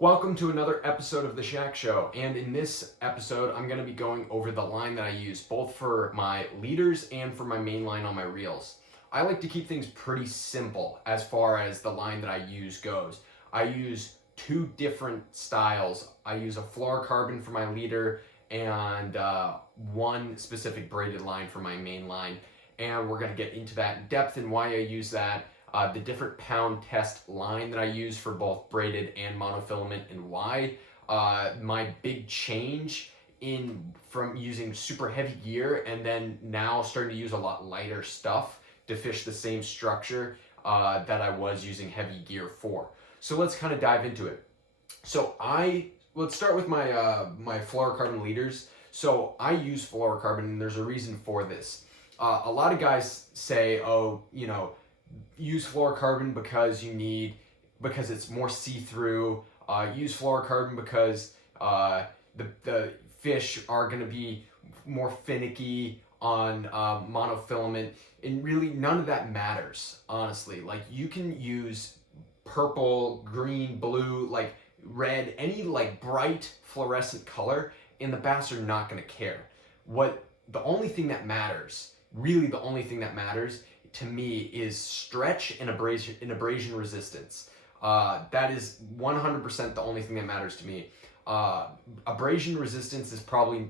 Welcome to another episode of The Shack Show, and in this episode I'm going to be going over the line that I use both for my leaders and for my main line on my reels. I like to keep things pretty simple as far as the line that I use goes. I use two different styles. I use a fluorocarbon for my leader and one specific braided line for my main line, and we're going to get into that in depth and why I use that. The different pound test line that I use for both braided and monofilament and why. My big change from using super heavy gear and then now starting to use a lot lighter stuff to fish the same structure that I was using heavy gear for. So let's kind of dive into it. Let's start with my fluorocarbon leaders. So I use fluorocarbon, and there's a reason for this. A lot of guys say, oh, use fluorocarbon because it's more see-through. Use fluorocarbon because the fish are going to be more finicky on monofilament, and really none of that matters, honestly. Like, you can use purple, green, blue, like red, any like bright fluorescent color, and the bass are not going to care. The only thing that matters, really the only thing that matters to me, is stretch and abrasion resistance. That is 100% the only thing that matters to me. Abrasion resistance is probably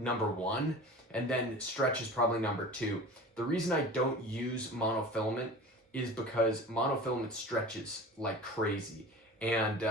number one, and then stretch is probably number two. The reason I don't use monofilament is because monofilament stretches like crazy. And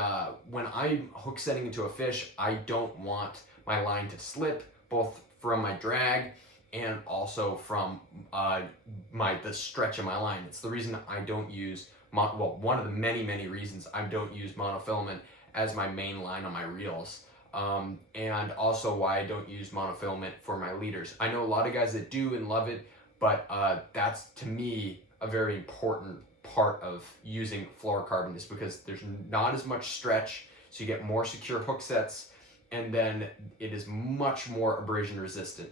when I'm hook setting into a fish, I don't want my line to slip, both from my drag and also from the stretch of my line. It's the reason I don't use, one of the many reasons I don't use monofilament as my main line on my reels. And also why I don't use monofilament for my leaders. I know a lot of guys that do and love it, but that's, to me, a very important part of using fluorocarbon, is because there's not as much stretch, so you get more secure hook sets, and then it is much more abrasion resistant.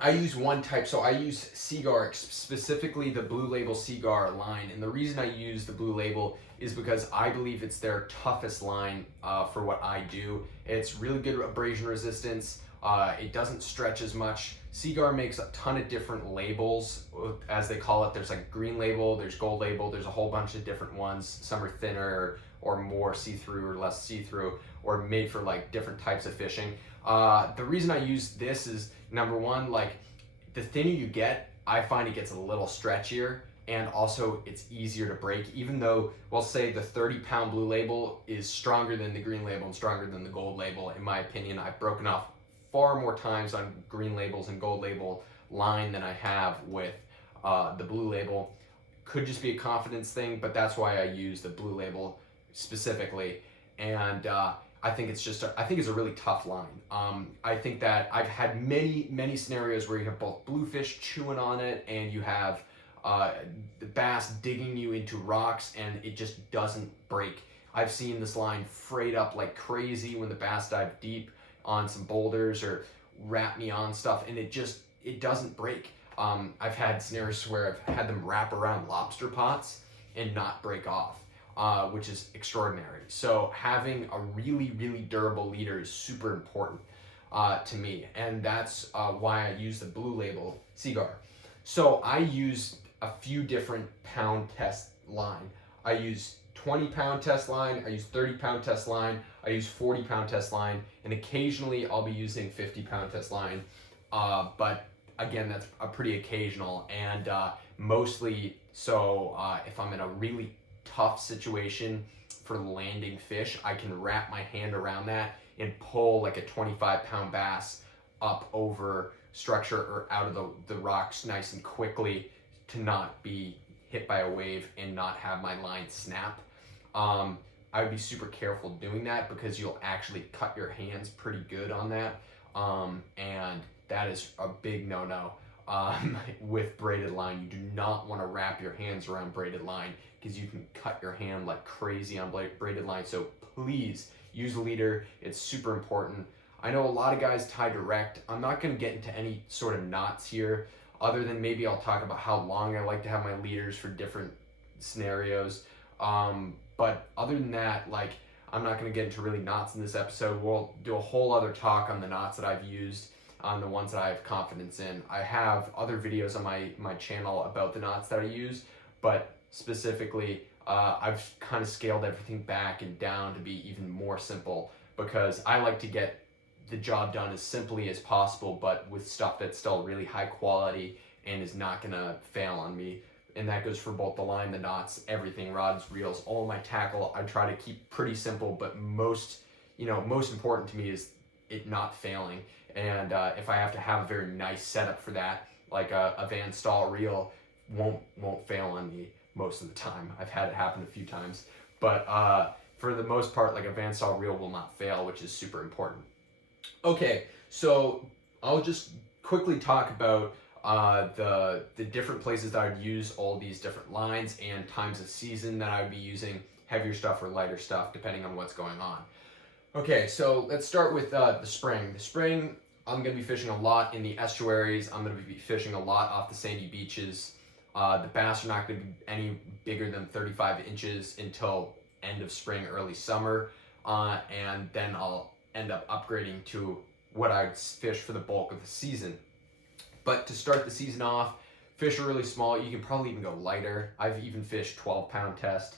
I use one type, so I use Seaguar, specifically the Blue Label Seaguar line, and the reason I use the Blue Label is because I believe it's their toughest line for what I do. It's really good abrasion resistance. It doesn't stretch as much. Seaguar makes a ton of different labels, as they call it. There's like green label, there's gold label, there's a whole bunch of different ones. Some are thinner or more see-through or less see-through, or made for like different types of fishing. The reason I use this is, number one, like, the thinner you get, I find it gets a little stretchier, and also it's easier to break, even though, we'll say the 30-pound Blue Label is stronger than the green label and stronger than the gold label. In my opinion, I've broken off far more times on green labels and gold label line than I have with the Blue Label. Could just be a confidence thing, but that's why I use the Blue Label specifically. And I think it's a really tough line. I think that I've had many scenarios where you have both bluefish chewing on it, and you have the bass digging you into rocks, and it just doesn't break. I've seen this line frayed up like crazy when the bass dive deep on some boulders or wrap me on stuff, and it doesn't break. I've had scenarios where I've had them wrap around lobster pots and not break off. Which is extraordinary. So having a really durable leader is super important to me, and that's why I use the Blue Label Seaguar. So I use a few different pound test line. I use 20-pound test line, I use 30-pound test line, I use 40-pound test line, and occasionally I'll be using 50-pound test line. But again, that's a pretty occasional, and mostly so if I'm in a really tough situation for landing fish, I can wrap my hand around that and pull like a 25-pound bass up over structure or out of the rocks nice and quickly to not be hit by a wave and not have my line snap. I would be super careful doing that, because you'll actually cut your hands pretty good on that, and that is a big no-no. With braided line, you do not want to wrap your hands around braided line, because you can cut your hand like crazy on braided line. So please use a leader. It's super important. I know a lot of guys tie direct. I'm not going to get into any sort of knots here, other than maybe I'll talk about how long I like to have my leaders for different scenarios. But other than that, like, I'm not going to get into really knots in this episode. We'll do a whole other talk on the knots that I've used, on the ones that I have confidence in. I have other videos on my channel about the knots that I use, but specifically, I've kind of scaled everything back and down to be even more simple, because I like to get the job done as simply as possible, but with stuff that's still really high quality and is not gonna fail on me. And that goes for both the line, the knots, everything, rods, reels, all my tackle. I try to keep pretty simple, but most important to me is it not failing. And if I have to have a very nice setup for that, like a Van Staal reel won't fail on me most of the time. I've had it happen a few times, but for the most part, like a Van Staal reel will not fail, which is super important. Okay, so I'll just quickly talk about the different places that I'd use all these different lines and times of season that I would be using heavier stuff or lighter stuff depending on what's going on. Okay, so let's start with the spring. The spring, I'm going to be fishing a lot in the estuaries. I'm going to be fishing a lot off the sandy beaches. The bass are not going to be any bigger than 35 inches until end of spring, early summer, and then I'll end up upgrading to what I'd fish for the bulk of the season. But to start the season off, fish are really small. You can probably even go lighter. I've even fished 12-pound test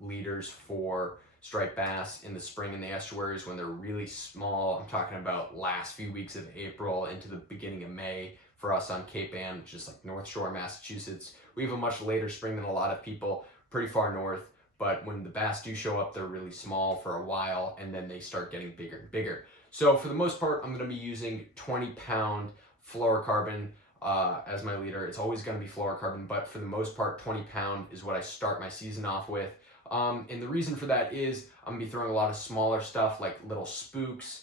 leaders for striped bass in the spring in the estuaries when they're really small. I'm talking about last few weeks of April into the beginning of May for us on Cape Ann, which is like North Shore, Massachusetts. We have a much later spring than a lot of people, pretty far north. But when the bass do show up, they're really small for a while, and then they start getting bigger and bigger. So for the most part, I'm going to be using 20-pound fluorocarbon as my leader. It's always going to be fluorocarbon, but for the most part, 20-pound is what I start my season off with. And the reason for that is I'm going to be throwing a lot of smaller stuff like little spooks,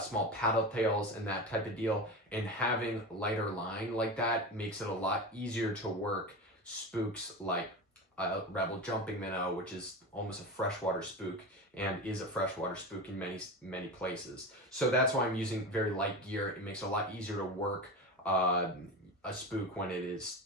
small paddle tails, and that type of deal. And having lighter line like that makes it a lot easier to work spooks like Rebel jumping minnow, which is almost a freshwater spook and is a freshwater spook in many places. So that's why I'm using very light gear. It makes it a lot easier to work a spook when it is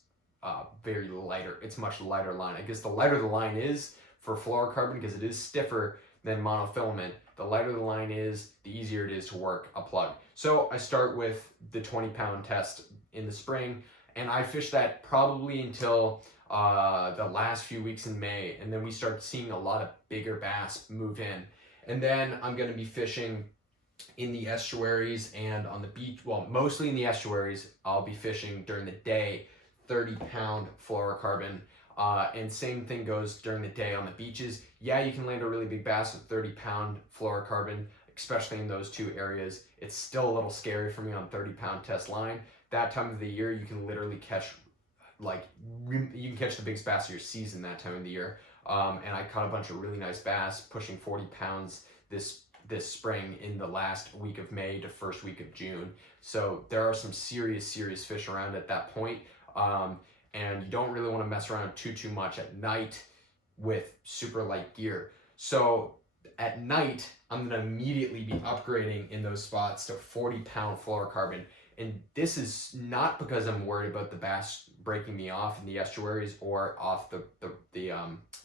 very lighter. It's much lighter line. I guess the lighter the line is for fluorocarbon, because it is stiffer than monofilament, the lighter the line is, the easier it is to work a plug. So I start with the 20-pound test in the spring, and I fish that probably until the last few weeks in May, and then we start seeing a lot of bigger bass move in. And then I'm going to be fishing in the estuaries and on the beach. Well, mostly in the estuaries. I'll be fishing during the day, 30-pound fluorocarbon. And same thing goes during the day on the beaches. Yeah, you can land a really big bass with 30-pound fluorocarbon, especially in those two areas. It's still a little scary for me on 30-pound test line. That time of the year, you can literally catch, you can catch the biggest bass of your season that time of the year. And I caught a bunch of really nice bass pushing 40 pounds this spring in the last week of May to first week of June. So there are some serious fish around at that point. And you don't really want to mess around too much at night with super light gear. So at night, I'm going to immediately be upgrading in those spots to 40-pound fluorocarbon. And this is not because I'm worried about the bass breaking me off in the estuaries or off the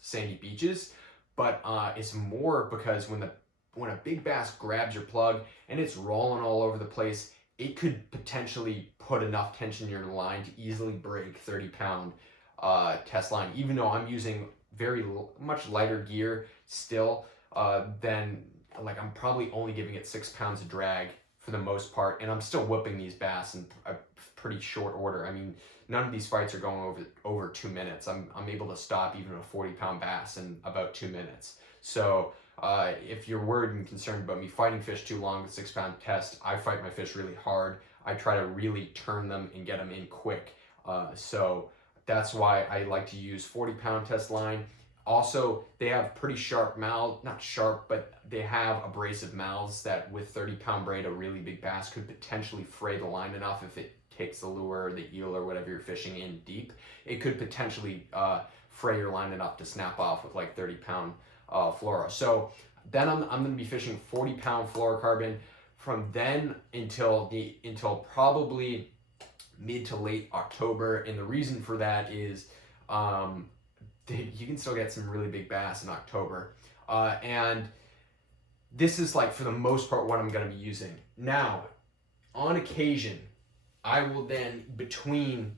sandy beaches, but it's more because when a big bass grabs your plug and it's rolling all over the place, it could potentially put enough tension in your line to easily break 30-pound test line, even though I'm using much lighter gear still. Then I'm probably only giving it 6 pounds of drag for the most part, and I'm still whipping these bass in a pretty short order. I mean, none of these fights are going over 2 minutes. I'm able to stop even a 40-pound bass in about 2 minutes. So if you're worried and concerned about me fighting fish too long with 6-pound test, I fight my fish really hard. I try to really turn them and get them in quick. So that's why I like to use 40-pound test line. Also, they have pretty sharp mouths, not sharp, but they have abrasive mouths that with 30-pound braid, a really big bass could potentially fray the line enough if it takes the lure or the eel or whatever you're fishing in deep. It could potentially fray your line enough to snap off with 30-pound fluoro. So then I'm going to be fishing 40-pound fluorocarbon from then until probably mid to late October. And the reason for that is you can still get some really big bass in October. And this is like for the most part what I'm going to be using. Now, on occasion, I will then between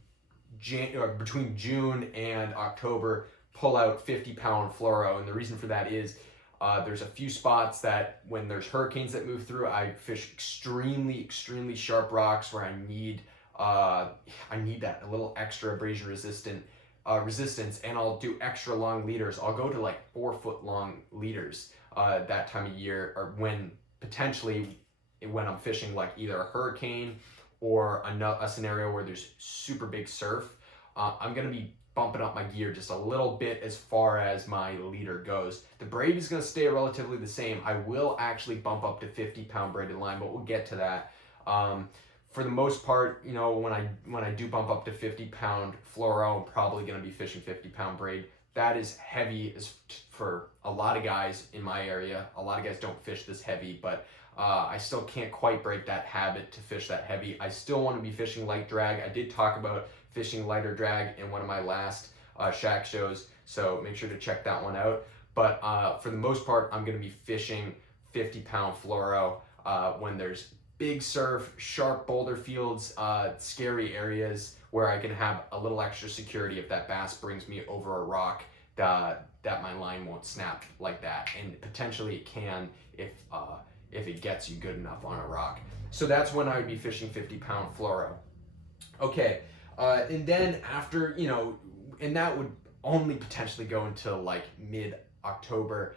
June and October pull out 50-pound fluoro, and the reason for that is there's a few spots that when there's hurricanes that move through, I fish extremely sharp rocks where I need that a little extra abrasion resistance, and I'll do extra long leaders. I'll go to like 4-foot long leaders that time of year, or when I'm fishing like either a hurricane or a scenario where there's super big surf. I'm gonna be bumping up my gear just a little bit as far as my leader goes. The braid is gonna stay relatively the same. I will actually bump up to 50-pound braided line, but we'll get to that. For the most part, you know, when I do bump up to 50-pound fluoro, I'm probably gonna be fishing 50-pound braid. That is heavy for a lot of guys in my area. A lot of guys don't fish this heavy, but I still can't quite break that habit to fish that heavy. I still want to be fishing light drag. I did talk about fishing lighter drag in one of my last shack shows, so make sure to check that one out. But for the most part, I'm going to be fishing 50-pound fluoro when there's big surf, sharp boulder fields, scary areas where I can have a little extra security if that bass brings me over a rock, that my line won't snap like that, and potentially it can if it gets you good enough on a rock. So that's when I would be fishing 50-pound fluoro. Okay, and then after, you know, and that would only potentially go until like mid-October,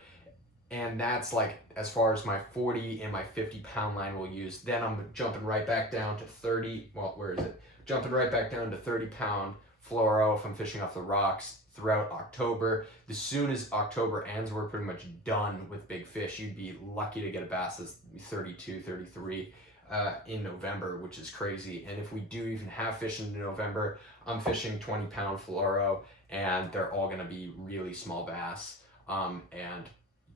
and that's like as far as my 40 and my 50-pound line will use. Then I'm jumping right back down to 30, well, where is it? Jumping right back down to 30-pound fluoro if I'm fishing off the rocks throughout October. As soon as October ends, we're pretty much done with big fish. You'd be lucky to get a bass that's 32, 33 in November, which is crazy. And if we do even have fish in November, I'm fishing 20-pound fluoro, and they're all gonna be really small bass. And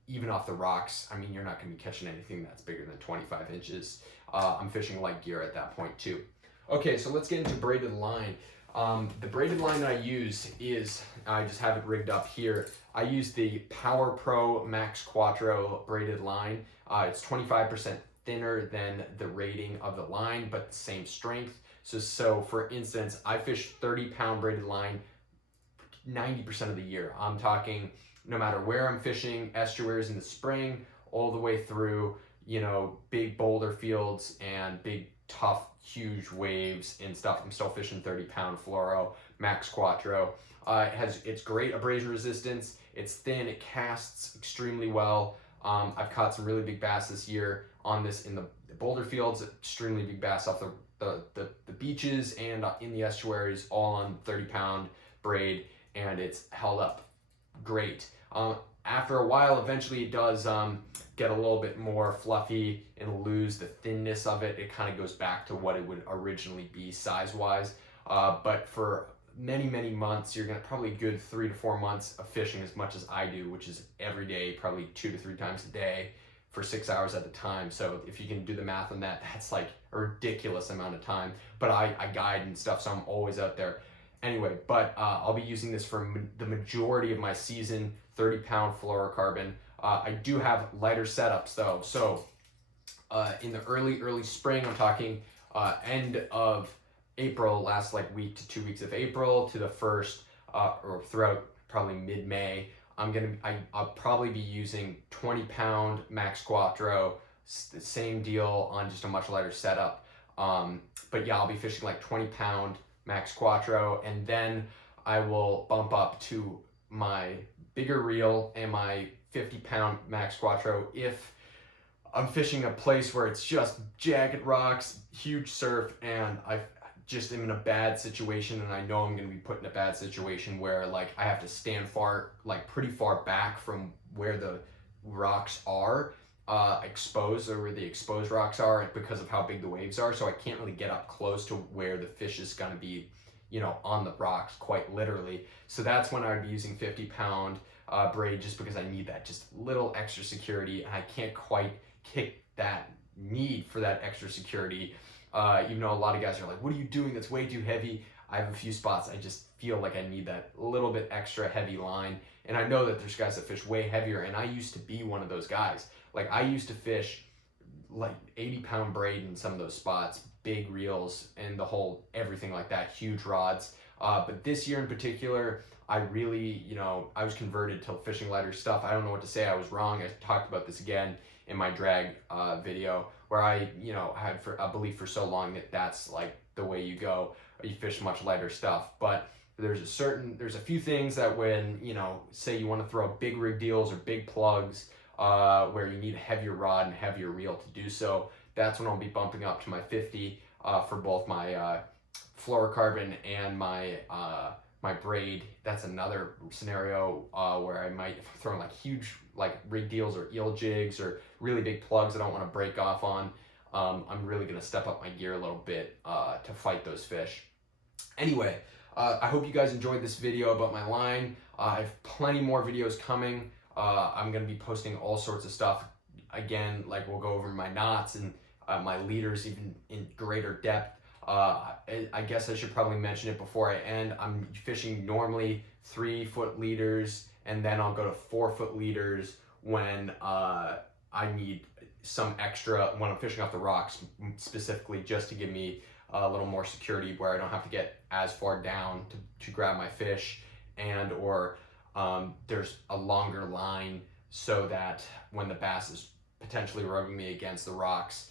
even off the rocks, I mean, you're not gonna be catching anything that's bigger than 25 inches. I'm fishing light gear at that point too. Okay, so let's get into braided line. The braided line that I use is, I just have it rigged up here. I use the Power Pro Max Quattro braided line. It's 25% thinner than the rating of the line, but the same strength. So for instance, I fish 30-pound braided line 90% of the year. I'm talking no matter where I'm fishing, estuaries in the spring, all the way through, you know, big boulder fields and big, tough, huge waves and stuff. I'm still fishing 30-pound fluoro Max Quattro. It's great abrasion resistance. It's thin. It casts extremely well. I've caught some really big bass this year on this in the boulder fields. Extremely big bass off the beaches and in the estuaries, all on 30-pound braid, and it's held up great. After a while, eventually it does get a little bit more fluffy and lose the thinness of it. It kind of goes back to what it would originally be size-wise. But for many months, you're gonna probably a good 3 to 4 months of fishing as much as I do, which is every day, probably 2 to 3 times a day for 6 hours at a time. So if you can do the math on that, that's like a ridiculous amount of time. But I guide and stuff, so I'm always out there. Anyway, but I'll be using this for the majority of my season, 30-pound fluorocarbon. I do have lighter setups though. So in the early spring, I'm talking end of April, last like week to 2 weeks of April to the first or throughout probably mid-May, I'll probably be using 20-pound Max Quattro, the same deal on just a much lighter setup. But yeah, I'll be fishing like 20-pound Max Quattro, and then I will bump up to my bigger reel and my 50-pound Max Quattro if I'm fishing a place where it's just jagged rocks, huge surf, and I just am in a bad situation, and I know I'm going to be put in a bad situation where like I have to stand pretty far back from where the rocks are exposed, or where the exposed rocks are, because of how big the waves are. So I can't really get up close to where the fish is going to be, you know, on the rocks, quite literally. So that's when I would be using 50-pound braid, just because I need that just little extra security, and I can't quite kick that need for that extra security. Even though a lot of guys are like, what are you doing? That's way too heavy. I have a few spots I just feel like I need that little bit extra heavy line. And I know that there's guys that fish way heavier, and I used to be one of those guys. Like, I used to fish like 80-pound braid in some of those spots, big reels and the whole everything like that, huge rods. But this year in particular, I really, I was converted to fishing lighter stuff. I don't know what to say. I was wrong. I talked about this again in my drag video, where I had I believe for so long that that's like the way you go. You fish much lighter stuff. But there's a few things that when, say you want to throw big rig deals or big plugs, where you need a heavier rod and heavier reel to do so, that's when I'll be bumping up to my 50 for both my fluorocarbon and my braid. That's another scenario where I might throw like huge like rig deals or eel jigs or really big plugs I don't want to break off on. I'm really going to step up my gear a little bit to fight those fish. Anyway, I hope you guys enjoyed this video about my line. I have plenty more videos coming. I'm going to be posting all sorts of stuff. Again, like we'll go over my knots and my leaders even in greater depth. I guess I should probably mention it before I end. I'm fishing normally 3-foot leaders, and then I'll go to 4-foot leaders when I need some extra, when I'm fishing off the rocks specifically, just to give me a little more security where I don't have to get as far down to grab my fish, and or there's a longer line so that when the bass is potentially rubbing me against the rocks,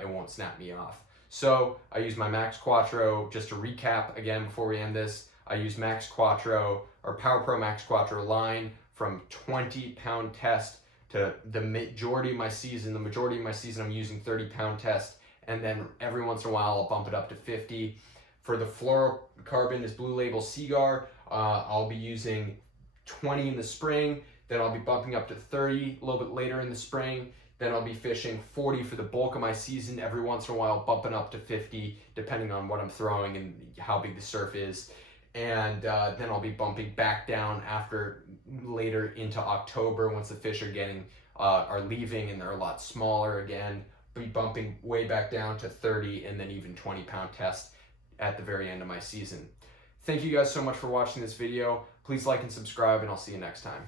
it won't snap me off. So I use my Max Quattro. Just to recap again before we end this, I use Max Quattro or Power Pro Max Quattro line from 20-pound test to the majority of my season. The majority of my season I'm using 30-pound test, and then every once in a while I'll bump it up to 50. For the fluorocarbon, this Blue Label Seaguar, I'll be using 20 in the spring, then I'll be bumping up to 30 a little bit later in the spring. Then I'll be fishing 40 for the bulk of my season, every once in a while bumping up to 50 depending on what I'm throwing and how big the surf is. And then I'll be bumping back down after later into October once the fish are leaving and they're a lot smaller again. Be bumping way back down to 30 and then even 20-pound test at the very end of my season. Thank you guys so much for watching this video. Please like and subscribe, and I'll see you next time.